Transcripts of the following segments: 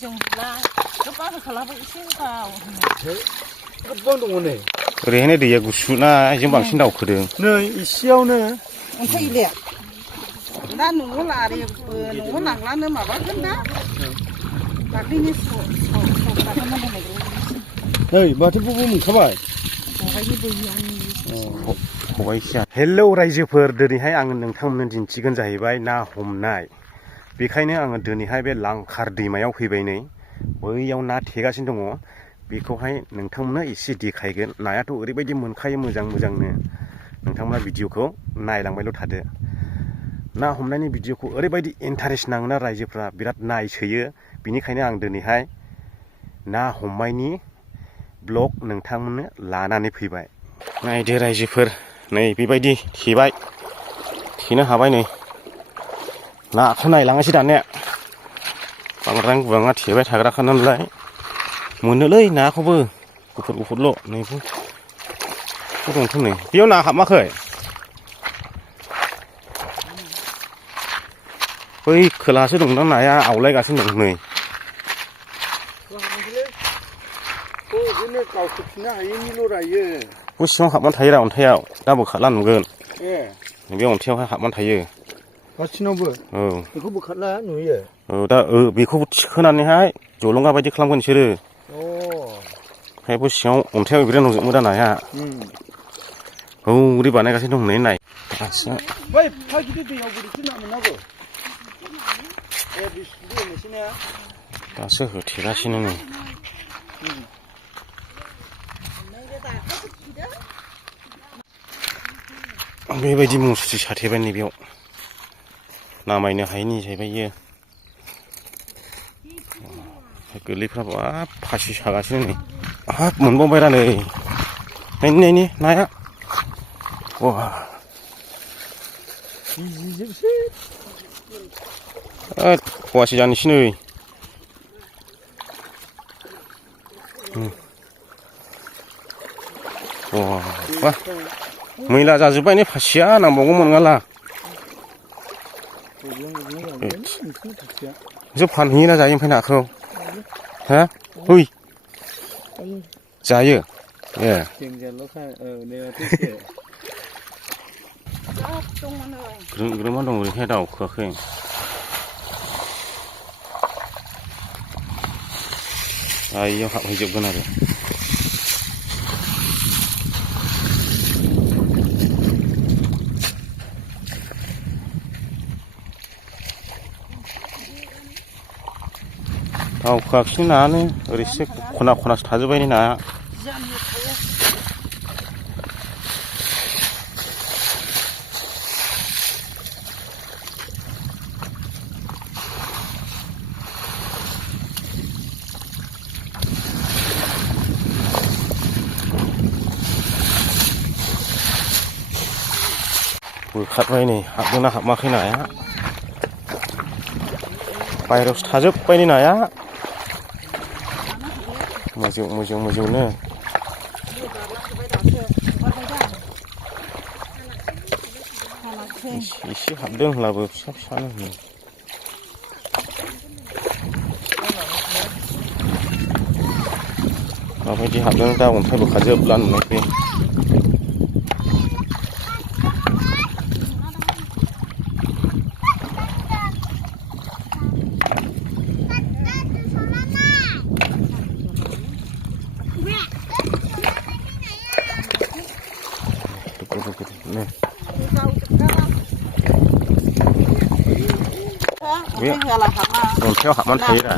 जों ला गोबां खालामो एसे गाव गोबां दङ नै ओरैहायनो दैया गुसुना जों बांसिन दावखोदों नै इसेयावनो अन्थाइ इले दा न'आव लारेबो न'आव लांलानो माबागोन दा दाख्लैनि नै माथो बबो मोनखाबाय खबाइसिया हेलौ रायजोफोर दिनैहाय आङो नोंथांमोननो दिन्थिगोन जाहैबाय ना हमनाय बेखायनो आङो दिनैहाय बे लांखार दैमायाव फैबाय नै बैयाव ना थेगासिनो दङ बेखौहाय नोंथांमोननो एसे देखायगोन नायाथ' ओरैबायदि मोनखायो मोजांनो नोंथांमोना भिडिअखौ नायलांबायल' थादो ना हमनायनि भिडिअखौ ओरैबायदि इन्टारेस्ट नाङोना रायजोफ्रा बिराद नायसोयो बिनिखायनो आं दिनैहाय ना हमनायनि ब्लग नोंथांमोननो लानानै फैबाय नायदो रायजोफोर नै बेबायदि थेबाय थेनो हाबाय नै नाखौ नायलाङासै दानिया बांद्राय गोबाङा थेबाय थाग्राखा नालाय मोनोलै नाखौबो गुफुरल' नैबो दंथ' नै बेयाव ना हाबमाखै बै खोलासो दंदां नाया आवलायगासिनो दं नै गावसोफिननो हायैनिल' रायो बे सिङाव हाबनानै थायो रा अन्थाइयाव दा बोखारला नुगोन ए बे अन्थाइयावहाय हाबनानै थायो गासिनावबो औ बेखौ बोखारला नुयो औ दा बेखौबो थिखोनानैहाय जलंगा बायदि खालामगोन बिसोरो ओमफ्राय बे सिङाव अन्थाइयाव एब्रेना दंजोबो दा नाया हौरै बानायगासिनो दं नै नाय बै एफा गिदिर दैयाव बोरैथो ना मोनागौ ए बिसुंबो नोंसोरना दासो होथेगासिनो नै बेबायदि मुस्रि साथेबाय नैबेयाव नामायनो हायैनि जाहैबाय इयो गोरलैफ्राबो हाब फासि सागासिनो नै हाब मोनबावबायरा नै नायनि नाया वा गिजिजोबसै फवासे जानोसै नै वा मैला जाजोब्बाय नै फासिया नांबावगौमोन नङाला नोंसोर फानहैयोना जायो ओमफ्राय नाखौ हा हुइ जायो ए ग्रोमा दं ओरैहाय दावखोआखै इयाव हाबहैजोबगोन आरो दावखोआखिसै नायानो ओरैसे खनासो थाजोब्बाय नाया बोखारबाय नै हाबदोंना हाबाखै नाया बायहेरायावसो थाजोब्बाय नै नाया मोजौनो एसे हाबदों होनब्लाबो फिसानो माबायदि हाबदों दा अन्थाइ बोखारजोबला नुनायसै अन्थाइयाव हाबनानै थायोरा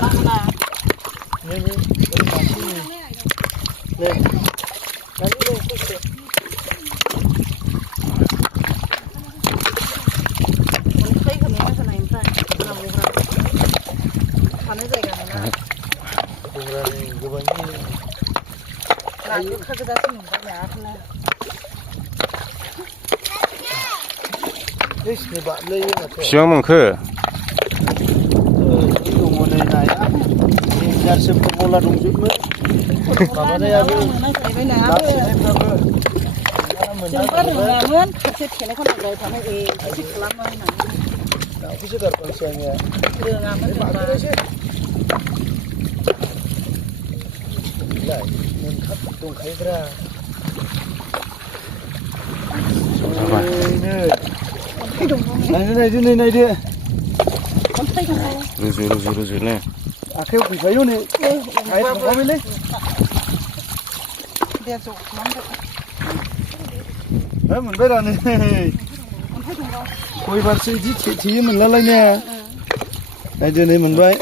बेसेबां मोनखो गारसो बला दंजोबो माबानायाबो जोंबो रोङामोन खासे थेनायखौ नांगौ थानाय बिदि खालामो होननानै नाखौसो गारखोनोसै आङो रोङामोन मोनखाब दंखायोब्रा जाबाय नायदो नायदो अन्थाइ दङ रुजुनो आखायाव फैफायो नै आइ थांफाबायलै दे ज' खालामदो मोनबाय रा नै अन्थाइ दङ गयबारसो बिदि थेयो मोनलालायनाया नायदो नै मोनबाय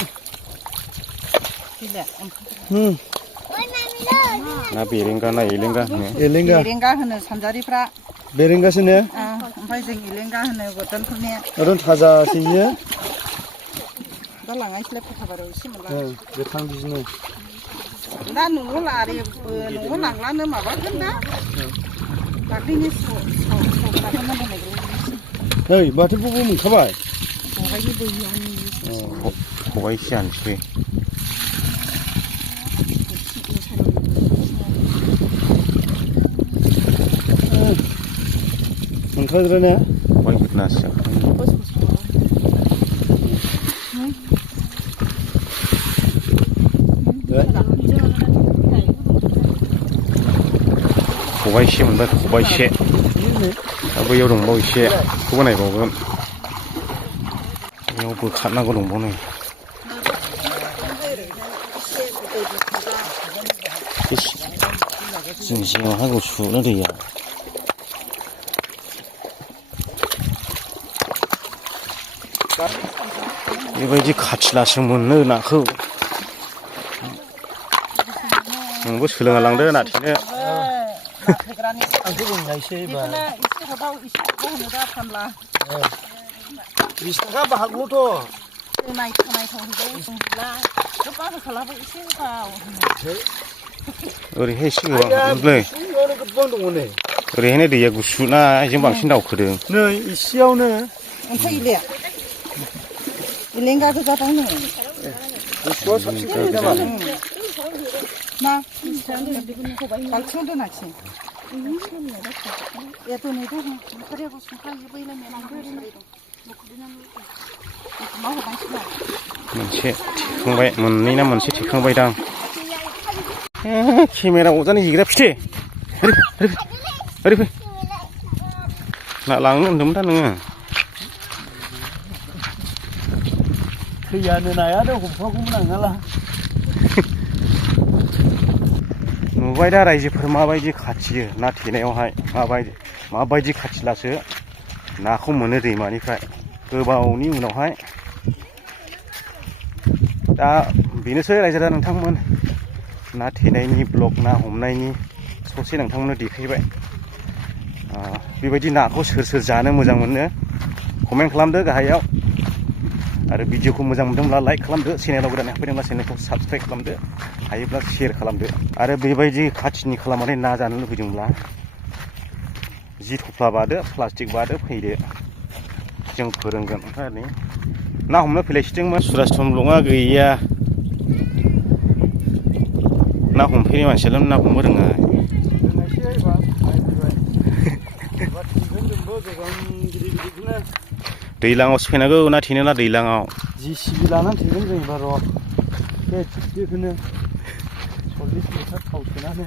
गैला ना बेरेंगा ना एलेंगा होनो एलेंगा बेरेंगा होनो सानजारिफ्रा बेरेंगासो ने ओमफ्राय जों एलेंगा होनो गोदानफोरनिया ओरैनो थाजासो इयो दा लांनायसैलाय फथाबाराव एसे मोनला गोथां बिदिनो दा न'आव लारेबो न'आव लांलानो माबागोन दा दाख्लैनि सावग्राखौनो होनायग्रो नै माथो बबाव मोनखाबाय बहायनि बैयावनो खबाइसेयानोसै मोनखाद्रा ने खबाइ गिदिरनासो खबाइसे मोनबाय खबाइसे दा बैयाव दंबावो एसे बेखौबो नायबावगोन बेयाव बोखारनांगौ दंबावो नै जों सिगाङावहाय गुसुनो दैया बेबायदि खाथिलासो मोनो नाखौ नोंबो सोलोंना लांदो ना थेनो आंखौ बुंनायसै एबार एसे हदाव एसे होनो दा फानला 20 थाखा बाहागल'थ' नायथाव हैबाय संब्ला गोबां होखालाबो एसे बाव ओरैहाय एसे गोबांलै गोबां दङ नै ओरैहायनो दैया गुसु ना जों बांसिन दावखोदों नै इसेयावनो अन्थाइ इलिया एलेंगा गोजा दं नै गुसुआ साबसिन जायो नामा मा बाल्थिङाव दोनाखिसै ए दोनै दं ओंखारियाबो संखायो बैलाय मोनसे थिखांबाय मोननै ना मोनसे थिखांबाय दां केमेरा अजानि जिग्रा फिथे ओरै फै ना लांनो होनदोंमोन दा नोङो थैयानो नायानो हमफागौमोन आं नाला नुबाय दा रायजोफोर माबायदि खाथियो ना थेनायावहाय माबायदि खाथिलासो नाखौ मोनो दैमानिफ्राय गोबावनि उनावहाय दा बेनोसै रायजोआ नोंथांमोन ना थेनायनि ब्लग ना हमनायनि ससे नोंथांमोननो देखायबाय बेबायदि नाखौ सोर जानो मोजां मोनो कमेन्ट खालामदो गाहायाव आरो भिडिअखौ मोजां मोनदोंब्ला लाइक खालामदो चेनेलाव गोदान हाबफैदोंब्ला चेनेलखौ साबस्क्राइब खालामदो हायोब्ला शेयार खालामदो आरो बेबायदि खाथिनि खालामनानै ना जानो लुबैदोंब्ला जि थफ्ला बादो प्लास्टिक बादो फैदो जों फोरोंगोन ओमफ्राय नै ना हमनो फैलायसिदोंमोन सुरासथम ब्लगआ गैया ना हमफेरै मानसियाल' ना हमनो रोङा दैज्लाङावसो फैनांगौ ना थेनोना दैज्लाङाव JCB लानानै थेगोन जों एबार र' बे थिखोनो 40 लिटार थाव सोनानै